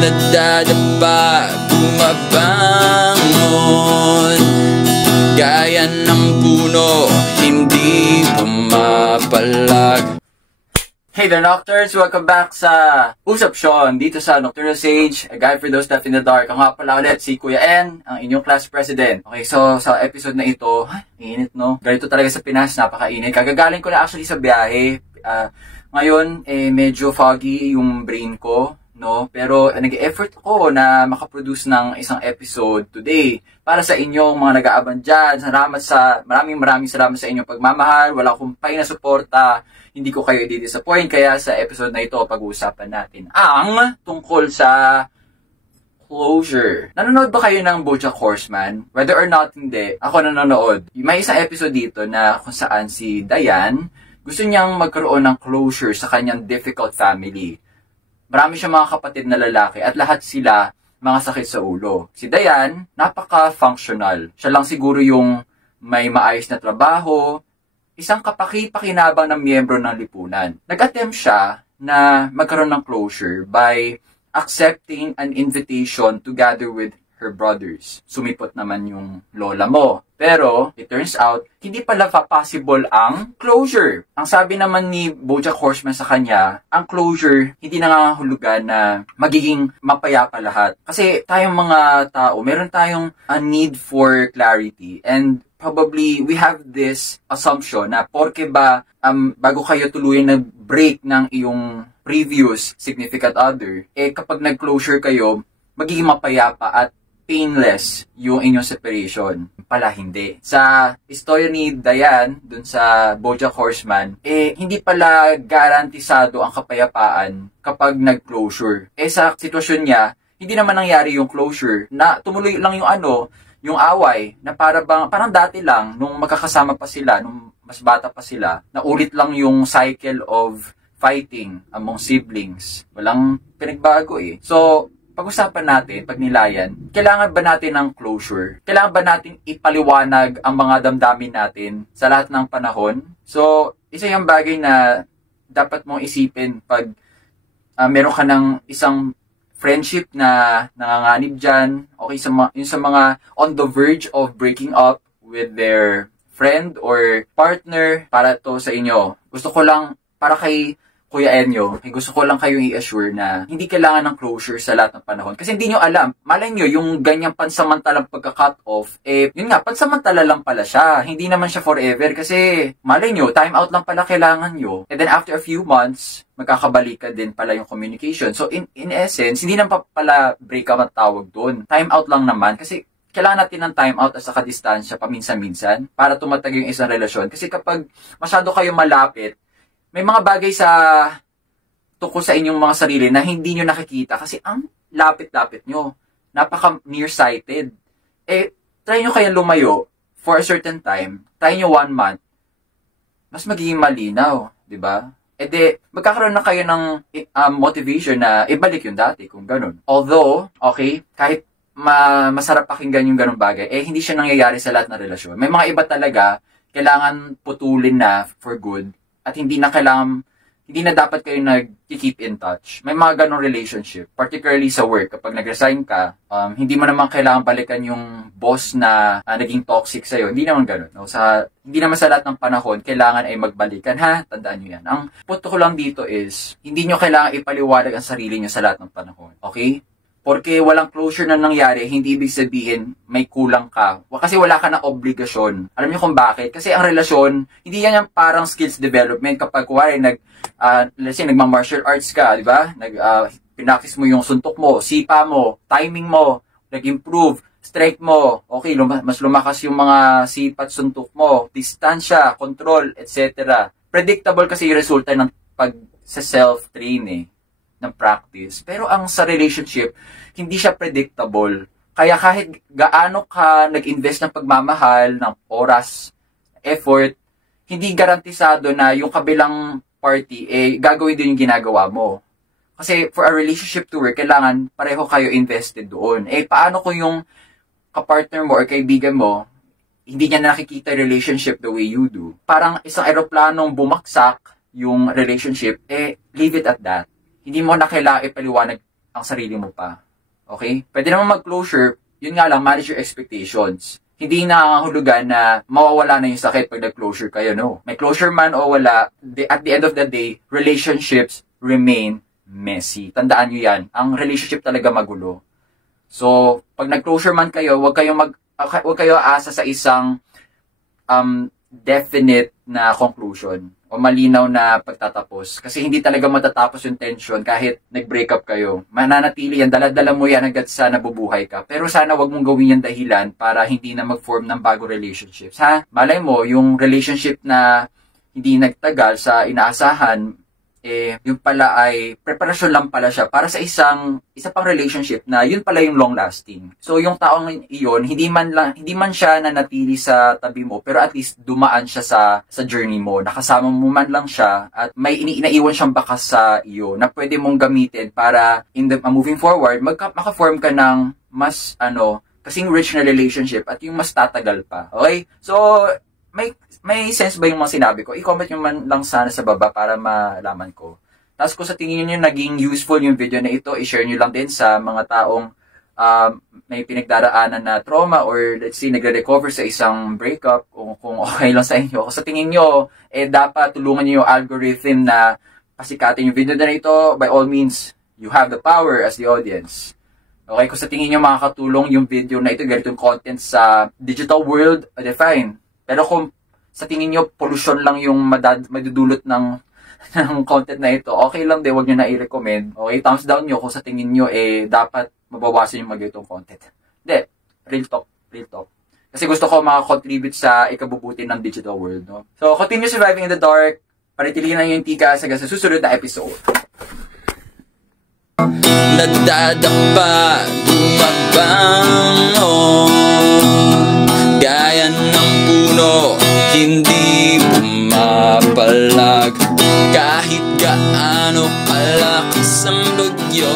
nadadapa, bumabangon. Gaya ng puno, hindi pumapalag. Hey there, Nocturs! Welcome back sa Usap Sean dito sa Nocturnal Sage, a guide for those left in the dark. Ako nga pala ulit si Kuya N, ang inyong class president. Okay, so sa episode na ito, init no? Ganito talaga sa Pinas, napakainit. Kagagaling ko na actually sa biyahe. Ngayon, medyo foggy yung brain ko, no? Pero nag-effort ako na makaproduce ng isang episode today para sa inyong mga nag-aaban dyan. Maraming salamat sa inyong pagmamahal. Wala akong pay na suporta. Hindi ko kayo i-disappoint. Kaya sa episode na ito, pag-uusapan natin ang tungkol sa closure. Nanonood ba kayo ng BoJack Horseman? Whether or not hindi, ako nanonood. May isang episode dito na kung saan si Diane gusto niyang magkaroon ng closure sa kanyang difficult family. Marami siyang mga kapatid na lalaki at lahat sila mga sakit sa ulo. Si Diane, napaka-functional. Siya lang siguro yung may maayos na trabaho, isang kapaki-pakinabang na miyembro ng lipunan. Nag-attempt siya na magkaroon ng closure by accepting an invitation together with her brothers. Sumipot naman yung lola mo. Pero, it turns out, hindi pala possible ang closure. Ang sabi naman ni BoJack Horseman sa kanya, ang closure, hindi nangangahulugan na magiging mapayapa lahat. Kasi tayong mga tao, meron tayong a need for clarity. And probably, we have this assumption na porke ba bago kayo tuluyan nag-break ng iyong previous significant other, kapag nag-closure kayo, magiging mapayapa at painless yung inyong separation. Pala hindi. Sa istorya ni Diane, dun sa BoJack Horseman, hindi pala garantisado ang kapayapaan kapag nag-closure. Sa sitwasyon niya, hindi naman nangyari yung closure, na tumuloy lang yung away, na parang dati lang, nung magkakasama pa sila, nung mas bata pa sila, na ulit lang yung cycle of fighting among siblings. Walang pinagbago So, pag-usapan natin, pagnilayan, kailangan ba natin ng closure? Kailangan ba natin ipaliwanag ang mga damdamin natin sa lahat ng panahon? So, isa yung bagay na dapat mong isipin pag meron ka ng isang friendship na nanganganib dyan, okay, yung sa mga on the verge of breaking up with their friend or partner, para to sa inyo. Gusto ko lang, para kay Kuya Enyo, gusto ko lang kayong i-assure na hindi kailangan ng closure sa lahat ng panahon. Kasi hindi nyo alam, malay nyo, yung ganyang pansamantalang pagka-cut off, yun nga, pansamantala lang pala siya. Hindi naman siya forever kasi malay nyo, time out lang pala kailangan nyo. And then after a few months, magkakabalikan din pala yung communication. So in essence, hindi naman pala breakup ang tawag doon. Time out lang naman kasi kailangan natin ng time out at saka distansya paminsan-minsan para tumatag yung isang relasyon. Kasi kapag masyado kayo malapit, may mga bagay sa tungkol sa inyong mga sarili na hindi nyo nakikita kasi ang lapit-lapit nyo. Napaka-nearsighted. Try nyo kayang lumayo for a certain time. Try nyo 1 month. Mas magiging malinaw. Diba? Magkakaroon na kayo ng motivation na ibalik yung dati kung ganun. Although, okay, kahit masarap pakinggan yung ganung bagay, hindi siya nangyayari sa lahat ng relasyon. May mga iba talaga, kailangan putulin na for good. At hindi na dapat kayo nag-keep in touch. May mga ganong relationship, particularly sa work. Kapag nag-resign ka, hindi mo naman kailangan balikan yung boss na naging toxic sa'yo. Hindi naman ganon. No? Hindi naman sa lahat ng panahon, kailangan ay magbalikan. Tandaan nyo yan. Ang punto ko lang dito is, hindi nyo kailangan ipaliwanag ang sarili nyo sa lahat ng panahon. Okay? Porque walang closure na nangyari, hindi ibig sabihin may kulang ka. Kasi wala ka ng obligasyon. Alam niyo kung bakit? Kasi ang relasyon, hindi yan yung parang skills development. Kapag let's say, nagma-martial arts ka, di ba? Pinaktis mo yung suntok mo, sipa mo, timing mo, nag-improve, strength mo, okay, mas lumakas yung mga sipa at suntok mo, distansya, control, etc. Predictable kasi yung resulta ng pag-self-train ng practice. Pero ang sa relationship, hindi siya predictable. Kaya kahit gaano ka nag-invest ng pagmamahal, ng oras, effort, hindi garantisado na yung kabilang party, gagawin din yung ginagawa mo. Kasi for a relationship to work, kailangan pareho kayo invested doon. Paano kung yung kapartner mo or kaibigan mo, hindi niya nakikita relationship the way you do? Parang isang aeroplanong bumagsak yung relationship, leave it at that. Hindi mo na kailangan ipaliwanag ang sarili mo pa. Okay? Pwede naman mag-closure, yun nga lang, manage your expectations. Hindi nangangahulugan na mawawala na yung sakit pag nag-closure kayo, no. May closure man o wala, at the end of the day, relationships remain messy. Tandaan nyo yan. Ang relationship talaga magulo. So, pag nag-closure man kayo, huwag kayo asa sa isang definite na conclusion o malinaw na pagtatapos. Kasi hindi talaga matatapos yung tension kahit nag-break up kayo. Mananatili yan, dala-dala mo yan hanggat sa nabubuhay ka. Pero sana wag mong gawin yan dahilan para hindi na mag-form ng bagong relationships. Ha? Malay mo, yung relationship na hindi nagtagal sa inaasahan, yung pala ay preparasyon lang pala siya para sa isa pang relationship na yun pala yung long lasting. So yung taong iyon, hindi man siya nanatili sa tabi mo, pero at least dumaan siya sa journey mo. Nakasama mo man lang siya at may inaiwan siyang bakas sa iyo na pwede mong gamitin para moving forward, maka-form ka ng mas kasing rich na relationship at yung mas tatagal pa. Okay? So may sense ba yung mga sinabi ko? I-comment nyo man lang sana sa baba para malaman ko. Tapos kung sa tingin nyo naging useful yung video na ito, i-share nyo lang din sa mga taong may pinagdaraanan na trauma or let's say nagre-recover sa isang breakup kung okay lang sa inyo. Kung sa tingin nyo, dapat tulungan nyo yung algorithm na pasikatin yung video na ito. By all means, you have the power as the audience. Okay, kung sa tingin nyo makakatulong yung video na ito, ganitong content sa digital world, fine. Pero kung sa tingin nyo, pollution lang yung madudulot ng content na ito, okay lang din, huwag nyo na i-recommend. Okay, thumbs down nyo kung sa tingin nyo, dapat mabawasan yung magitong content. Hindi, real talk. Kasi gusto ko makakontribute sa ikabubuti ng digital world, no? So, continue surviving in the dark. Paritilin lang yung tika sa susunod na episode. Nadadapa, bumabango, gaya ng puno, hindi pumapalag. Kahit gaano kalakas ang bagyo,